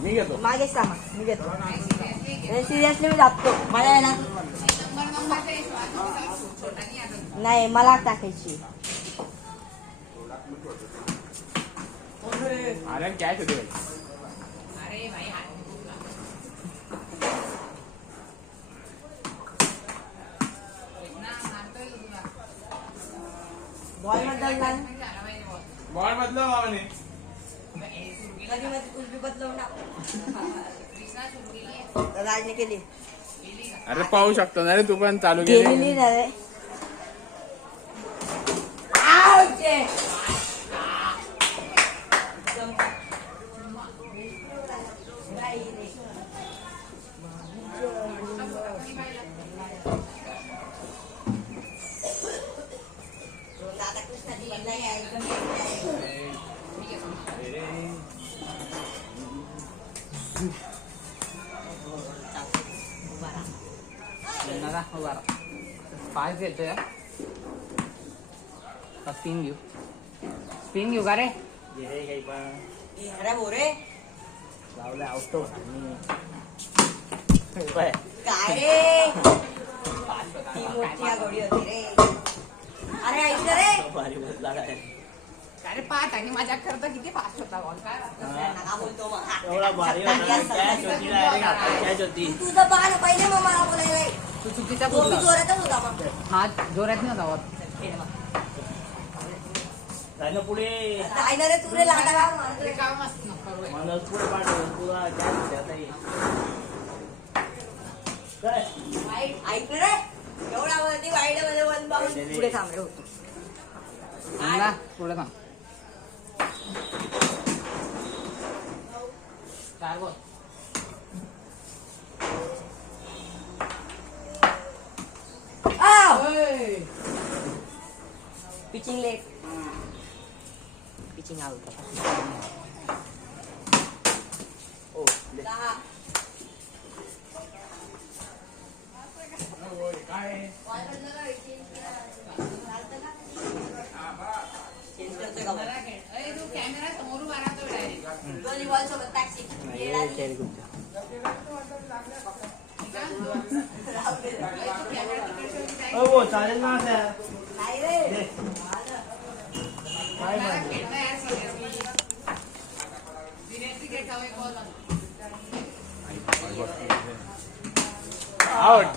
मी घेतो मागे सामान मी घेतो सिरियसली मी जातो मला आहे ना नाही मला टाकायची अरे काय होते बॉल बदल बॉल बदला बाबाने कधी मध्ये कुल्फी बदलवून राजने केली अरे पाहू शकतो ना रे तू पण चालू केलेली ना रे पाच घेतोय स्पिन घेऊ स्पिन घेऊ का रे अरे बोरे लावलं आवतो काय रे ती मोठी आगोडी होती रे अरे ऐक रे अरे पाच आणि माझ्या करता किती फास्ट होता बॉल नका बोलतो मग एवढा भारी तुझं बाण पहिले मग मला बोलायला तू चुकीचा तो मी जोरातच होता मग हा जोरात नव्हता बॉल पुढे जायला रे तुरे लाटा माणूस पुढे पाठव तुला काय ऐक रे एवढा मध्ये वाईड मध्ये वन बाउंड पुढे थांबले होतो पुढे थांब चार ball pitching late pitching out camera समोरून मारतो दोन्ही बॉल सोबत टॅक्सी हो चालेल ना सर नाही रे आउट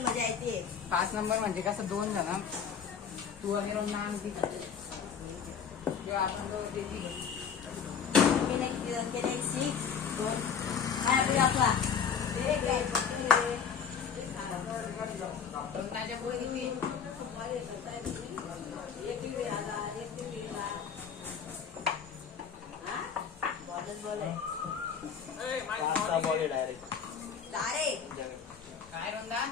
मजा येते 5 नंबर म्हणजे कसं 2 जण तू आणि रोहन आणखी किंवा आपण काय रोंदा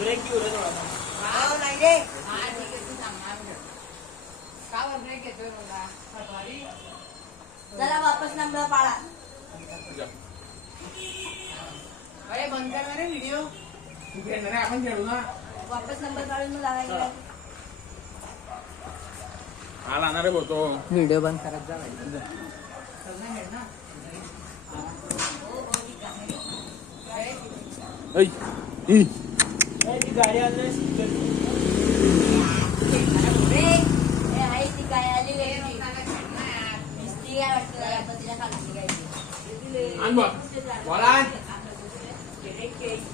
ब्रेक घेऊ रे थोडा नाही रे हा ठीक आहे तू सांग का वर ब्रेक घेतोय रोंदा चला वापस नंबर पाळा अरे बंद कर रे व्हिडिओ तू खेळणार आहे आपण खेळू ना वापस नंबर काढून मग लागायला आला ना रे बोलतो व्हिडिओ बंद करत जा ती गाडी आणली ती काय आली आण बॉल बॉल आण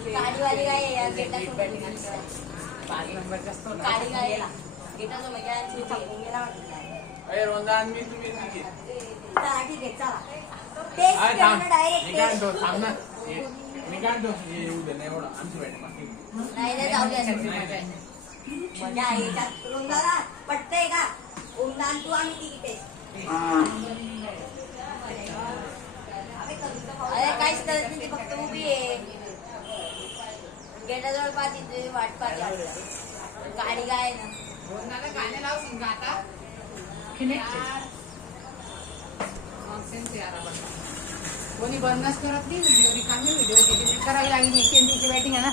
गाडीवाली काय गेटा 5 नंबरचा असतो ना गाडी गाडीला गेटा जो मेकॅनिक थांबून गेला अरे रोंदा आण मी तुम्ही ठीक चला ठीक आहे चला टेस्ट आहे थांब डायरेक्ट मी काय म्हणतो थांब ना मी काय म्हणतो हे येऊ दे नाही एवढं आमची बॅट बाकी नाही रे जाऊ दे मजा आहे का रुंदाला पटतंय का उमदान तू आम्ही ती टेस्ट अरे काहीच करत नाही ती फक्त उभी आहे गेटाजवळ पाहती वाट पाहती गाडी काय ना गाणे लाव सीन का आता Nonsense यार आपण. कोणी बंदच करत नाही व्हिडिओ रिकामी व्हिडिओ करावी लागेल. एक बॅटिंग आहे ना.